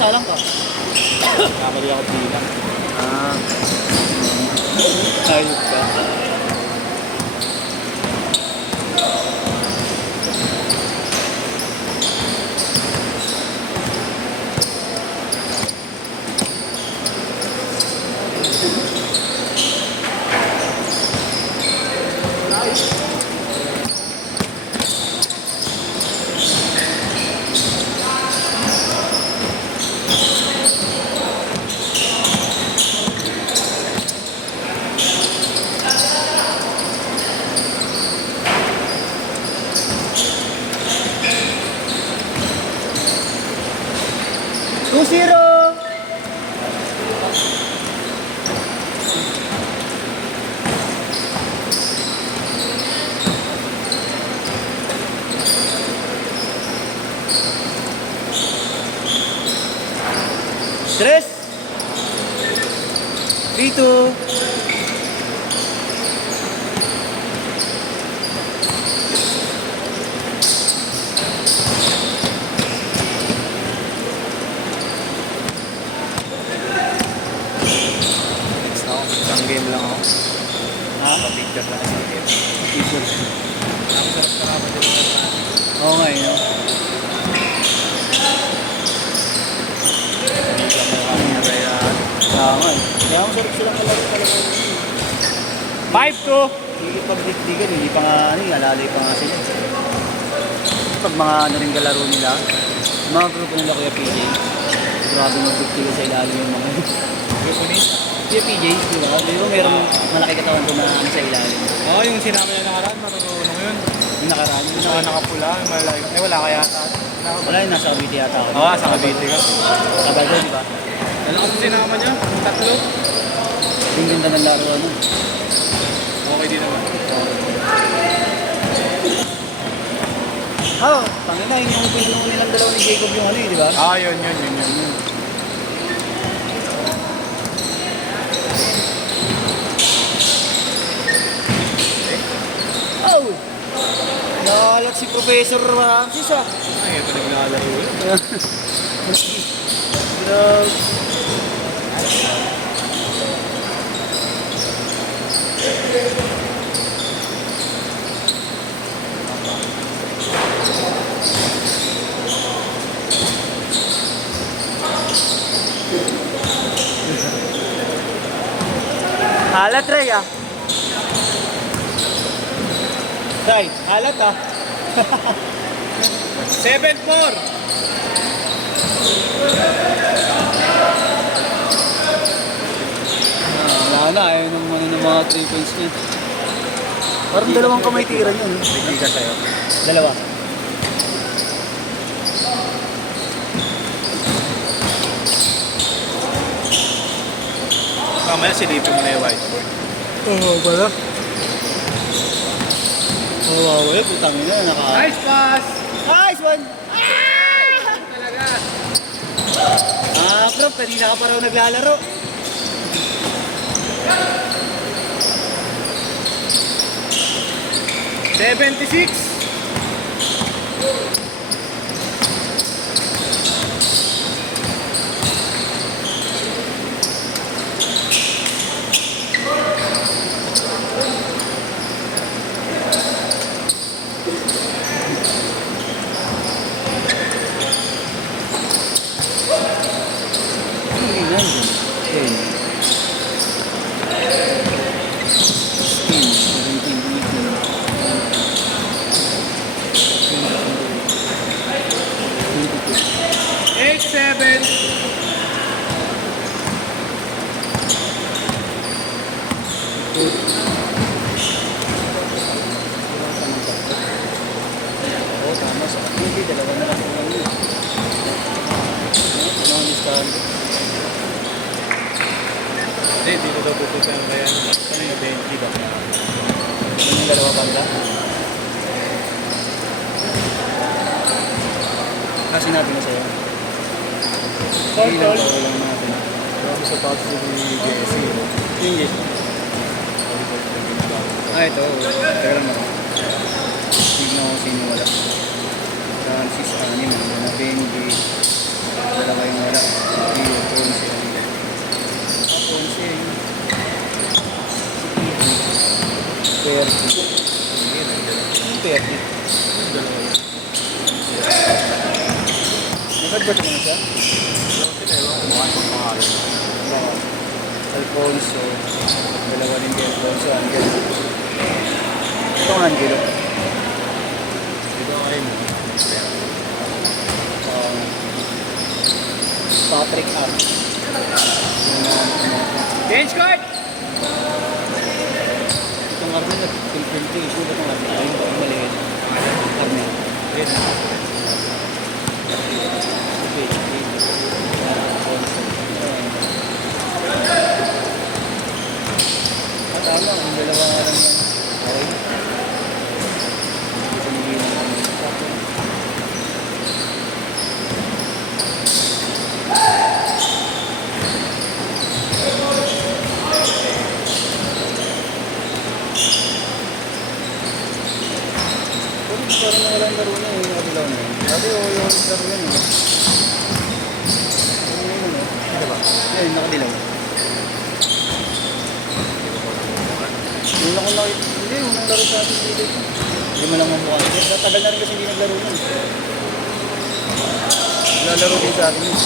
salang ka. Kamali ako bilang. Ah. Ayos ka. Two zero. Tres. 3-2. Isang game lang ako. Ha? Picture lang isang game. Picture. Sarap-sarap din naman. Oo nga yun. Tama. Kaya masarap silang kalaro talaga. 5-2. Hindi pagdikdigan, hindi pa nga, alalay pa nga sila. Pag mga ano rin kalaro nila, mga grupo nila Kuya PJ, grabe magdikdigan sa ilalim yung mga Grupo ni? Kuya PJ, di ba? Di ba merong malaki katawan doon na ano sa ilalim? Oo, yung sinama niya nakaraan, marunong yun. Yung nakaraan. Yung mga nakapula, yung malaki. Eh, wala kaya ata. Wala yung nasa Cavite yata ako. Oo, sa Cavite ka. Sabado, di ba? Ano kasi sinama niya? Tatlo? Yung ganda ng laro ano. Okay din naman. Oh, tangina, yun yung pinuno nilang dalawa ni Jacob yung ano di ba? Ah, yun. Oh! Nakalat si Professor Ramses ah. Ay, ito naglalaro yun. Grabe. Halat Ray ah. Ray, halat ah. 7-4. Wala na, ayaw nang ano ng mga 3 points niya. Parang dalawang kamay tira yun. Hindi ka sa'yo. Dalawa. Mamaya silipin mo na yung whiteboard. Oo, pala. Oo, wala. Putang ina, naka... Nice pass! Nice one! Talaga. Ah, prof, kanina ka pa raw naglalaro. $76. Oo, tama. Sa hindi, dalawa na lang po kami. No-understand. Hindi, dito daw pupunta ang kaya. Ano yung 20 ba? Ano yung dalawa banda? Sinabi na sa'yo. Hindi lang lang natin. Grabe sa pass ni Jesse. Yung yes. Ito. Teka lang naman. Tignan ko sino wala. Francis, Anim, Benji. Dalawa yung wala. Hindi, nandiyan. Yung 30. Nag-advert na siya? Alfonso. Dalawa din kay Alfonso. Angel. Ito ang Angelo. Dito kayo mo. Um, Patrick Art. Change card! Itong Arne na 20 issue ba itong Arne? Ayun ba? Maliit. Arne. Yan. Okay. Alfonso. Tama, ang dalawa nga lang yan. Okay. Hindi na kami. Parang walang laro na yung kabilaw na yun. Dati yung laro yan eh. Ano yun ano? Ano ba? Yan, nakadilaw. Hindi na ko nakita. Hindi, unang laro sa atin dito. Hindi mo lang mamukha. Tagal na rin kasi hindi naglaro nun. Lalaro din sa atin yun.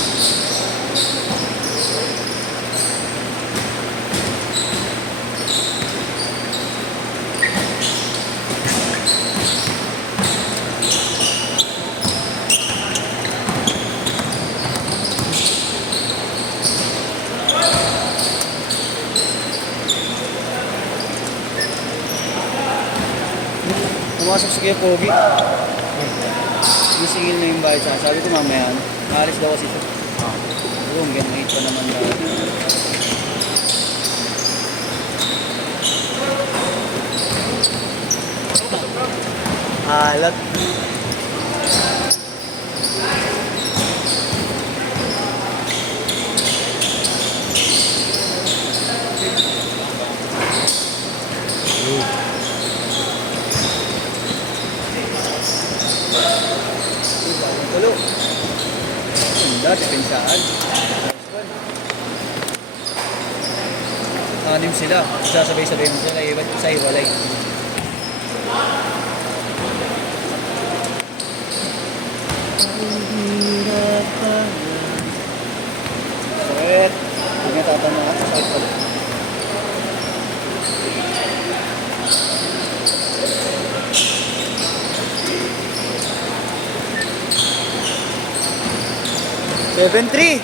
Pumasok si Kuya Pogi. Nisingil na yung bayad sa akin. Sabi ko mamaya, aalis daw kasi siya. Yung ganun, pa naman daw. Alat. Tulo. Ganda, depensaan. Anim sila. Sasabay-sabay mo sila. Iwan ko sa iwalay. Sir, huwag niya tatanungan sa sakit pala. Seven three.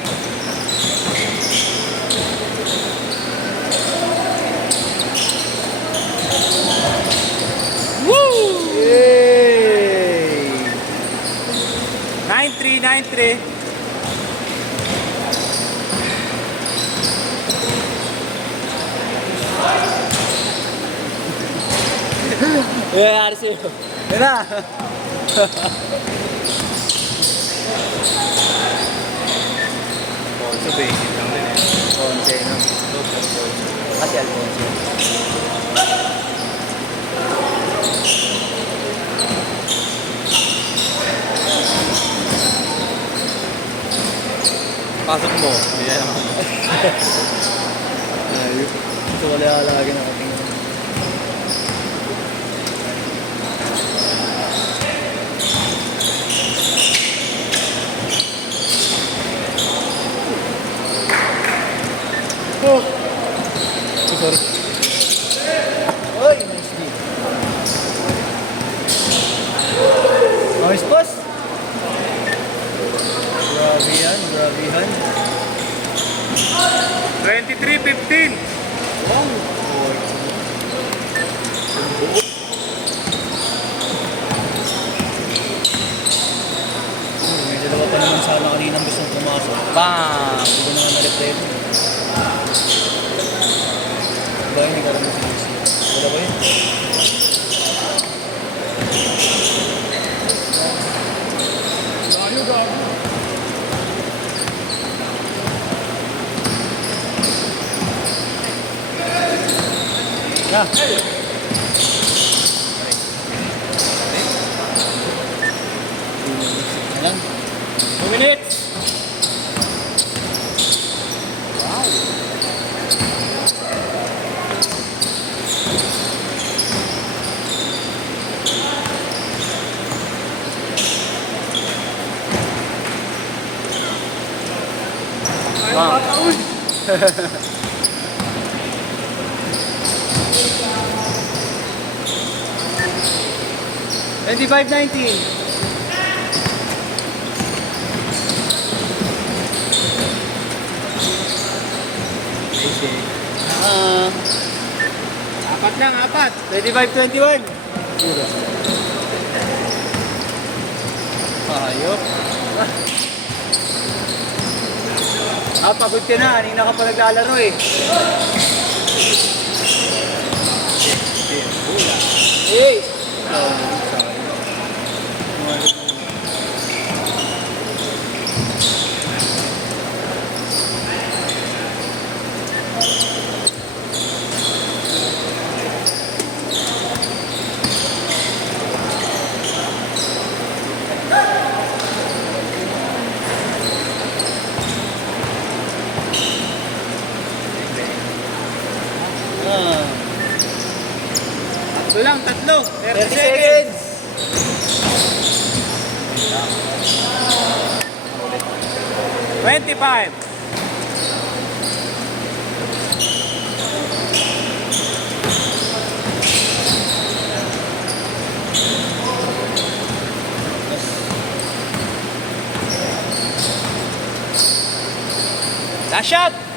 Woo! Yay! 9-3, 9-3. Yeah, RC. Yan na. Alfonso, basic lang din eh. Ponce, no? Kasi Alfonso. Pasok mo. Hindi yan naman. Ayun. Ito wala lagi nakatingin. Oh! Sorry. Oy! Nice deal. Nice pass! Grabe yan, grabe yan. 23-15. Wow! May dalawa pa naman sana kaninang gustong pumasok. Bam! Hindi ko naman na-replay mo. Ba hindi ka rin mo sinisi? Wala ba yun? Layo gago! Na! Ayan. 2 minutes! Wow! $25.19. Easy. Ah, Apat lang, apat. 25.21. Ayop. Pagod ka na. Kanina ka pa naglalaro eh. Bula. Hey! Ah, Tatlo lang, tatlo. 30 30 seconds. seconds. $25. Last shot.